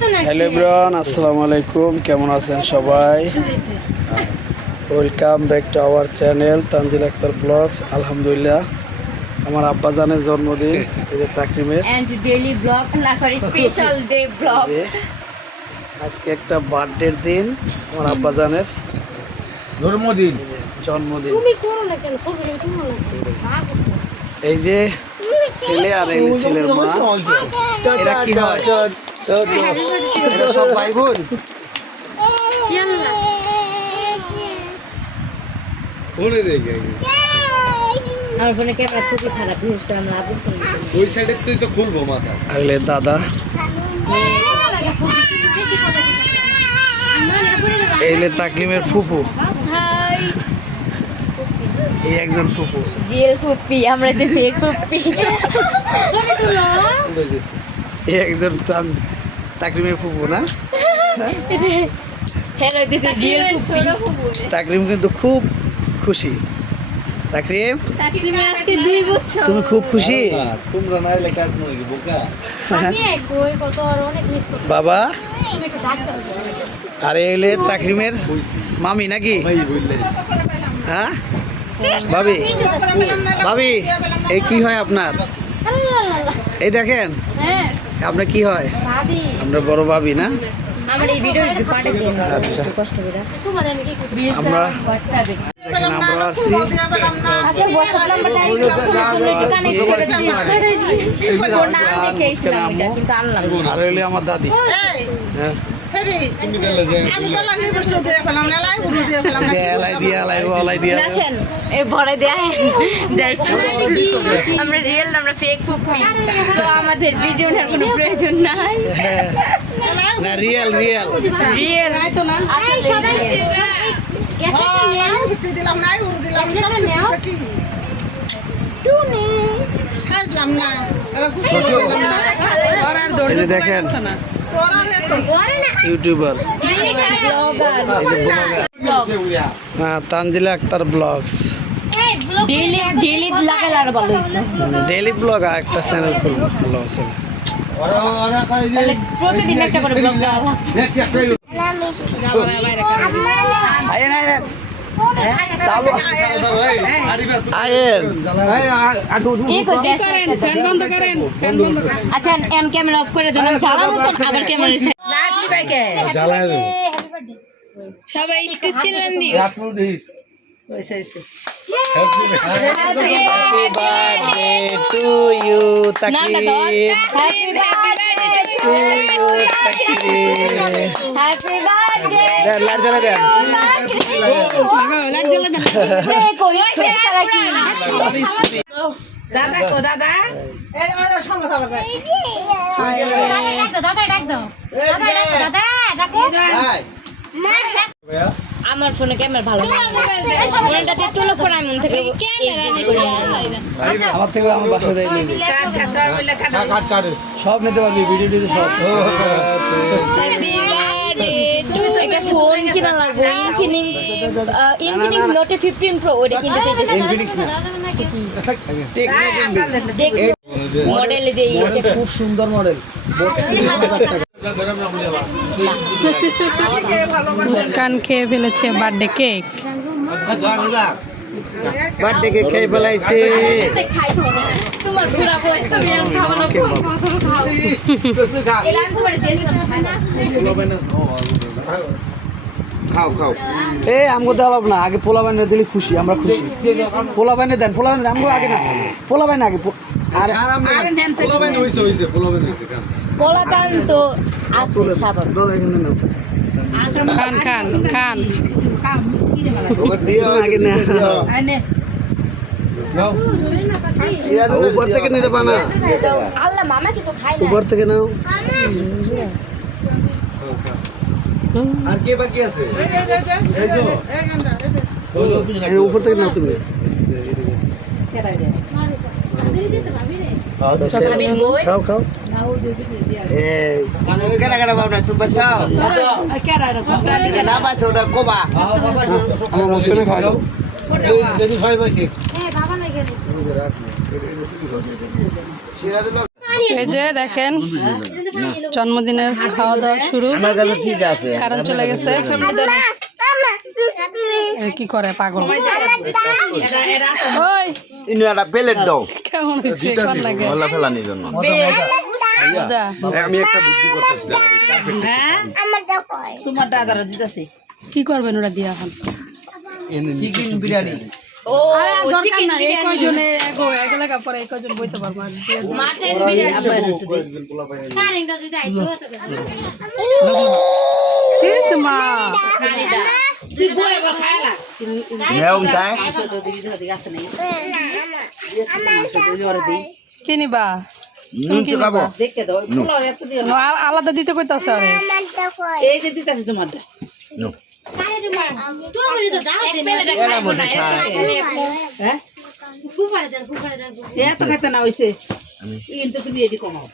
Hello everyone, আসসালামু আলাইকুম। কেমন আছেন সবাই? Welcome back to our channel Tanzil Akter vlogs. আলহামদুলিল্লাহ, আমার আব্বাজানের জন্মদিন, এই যে তাকরিমের ডেইলি ব্লগ না, সরি স্পেশাল ডে ব্লগ। আজকে একটা বার্থডের দিন, আমার আব্বাজানের জন্মদিন। জন্মদিন। তুমি করো না কেন? সব কিছু তুমি লাগছে এই যে ছেলে আর এই ছেলের মা, এরা কি হয়? এরা সব ভাই বোন। আমার ফোনে ক্যামেরা খুবই খারাপ, বিশেষ করে আমরা আবুর ফোন। ওই সাইডের তুই তো খুলবো মাথা। আর এলে দাদা, এইলে তাকলিমের ফুফু, এই একজন ফুফু, রিয়েল ফুপি, আমরা যে ফেক ফুপি। এই একজন তাকরিমের ফুফু না? হ্যালো, দিস ইজ রিয়েল ফুপি। তাকরিম কিন্তু খুব খুশি। তাকরিম, তাকরিমের আজকে 2 বছর। তুমি খুব খুশি? তোমরা না এলে কাজ নয় কি বোকা? আমি কই কত আর অনেক মিস করতে। বাবা, তুমি একটু ডাক্তার। আর এলে তাকরিমের মামি নাকি? ভাই বললে হ্যাঁ ভাবি, ভাবি এই কি হয় আপনার? এই দেখেন হ্যাঁ আপনার কি হয়? ভাবি, আমরা বড় ভাবি না? আমার এই ভিডিও একটু পাঠিয়ে দিন। আচ্ছা। একটু কষ্ট করে। তোমার আমি কি করব? আমরা হোয়াটসঅ্যাপে। দেখেন আমরা আছি, আচ্ছা, হোয়াটসঅ্যাপ নাম্বারটা একটু কানেক্ট করে দিন। ফোন না আনতে চাইছিলাম এটা, কিন্তু আনলাম না। আর এলে আমার দাদি। হ্যাঁ, তুমি তাহলে যে এলাই দিয়ে এলাই ওলাই দিয়ে আসেন এই ভরে দেয় যাই। আমরা রিয়েল, আমরা ফেক ফুপি, তো আমাদের ভিডিওটার কোনো প্রয়োজন নাই। হ্যাঁ, না রিয়েল রিয়েল। রিয়েল তো না, আসলে এই যে দেখেন ইউটিউবার, হ্যাঁ Tanzila Akter vlogs, daily daily লাগালে আর ভালো হতো। ডেইলি ব্লগ আর একটা চ্যানেল খুলবো, ভালো আছে। ওরা ওরা কই যে তাহলে প্রতিদিন একটা করে ব্লগ দেওয়া হবে। আয়েন আয়েন চালু আয়েন। এই কই গ্যাস ফ্যান বন্ধ করেন, ফ্যান বন্ধ করেন। আচ্ছা, এন ক্যামেরা অফ করে যখন জ্বালাবো তখন আবার ক্যামেরা লাটলি বাইকে জ্বালায় দে। সবাই একটু ছিলেন দি। রাত পুরো this happy birthday to you Takrim, happy birthday to you Takrim. Happy birthday দেন লাইট জ্বালা দেন। লাইট জ্বালা দেন। কই তারা কি দাদা কো দাদা আমার ফোনে ক্যামেরা ভালো না, ফোনটাতে তুলো পর আমি মন থেকে আমার থেকে আমার বাসা যাই নিয়ে কাট কাট সব নিতে পারবি, ভিডিও টিডিও সব। একটা ফোন কিনা লাগবে, ইনফিনিক্স নোট 15 প্রো, ওটা কিনতে চাইতেছি। ইনফিনিক্স না, মডেল যে এটা খুব সুন্দর মডেল। মুস্কান খেয়ে ফেলেছে বার্থডে কেক। বার্থডে কেক খেয়ে ফেলাইছে। তোমার পুরা বয়স তো আমি খাবো না, খাও এলা আমি তোমার দেন না। খাও খাও। এই আমগো দেওয়া না, আগে পোলা বাইনে দিলে খুশি, আমরা খুশি। পোলা বাইনে দেন, পোলা বাইনে আমগো আগে না, পোলা বাইনে আগে। আর পোলাবেন হইছে হইছে পোলাবেন হইছে কাম পোলাপান তো আছে স্বাভাবিক। ধরো এখানে নাও, খান খান খান। ওকে দিও আগে না, নাও উপর থেকে নিতে পানা, আল্লাহ মামা কি তো খাই না। উপর থেকে নাও। আর কে বাকি আছে এই উপর থেকে নাও তুমি। আমি বই খাও খাও। এই কেনা কেনা বাবু না তুমি বাঁচাও, না বাঁচো ওটা কোবা আমার মুসকানে খাওয়া দাও। যদি ছয় মাসে হ্যাঁ বাবা না গেলে সিরাজুল এই যে দেখেন জন্মদিনের খাওয়া দাওয়া শুরু। আমার কাছে ঠিক আছে কারণ চলে গেছে। এ কি করে পাগল? ওই ইনু একটা প্লেট দাও কেমন হয়েছে কোন লাগে? গলা ফেলানির জন্য মজা। আমি একটা বুদ্ধি করতেছি তোমার দাদারা দিতেছে কি করবেন ওরা দিয়ে এখন? চিকেন বিরিয়ানি ও দরকার না, এই কয়জনে এক এলাকা পরে এই কয়জন বইতে পারবো। মাটন বিরিয়ানি কয়েকজন পোলা পাইনি কি হয়েছে মা? কারিডা তুই বলে বল খায়লা নেও চাই তো দিদি ধরে গাছ নাই কি নিবা? নুন তো খাবো দেখে দাও ফুলো এত দিও নো, আলাদা দিতে কইতাছে আরে। এই যে দিতেছে তোমারটা নো এরা মধ্যে চাই হ্যাঁ এত খাইতে না হইছে কিন্তু তুমি এদি কমাও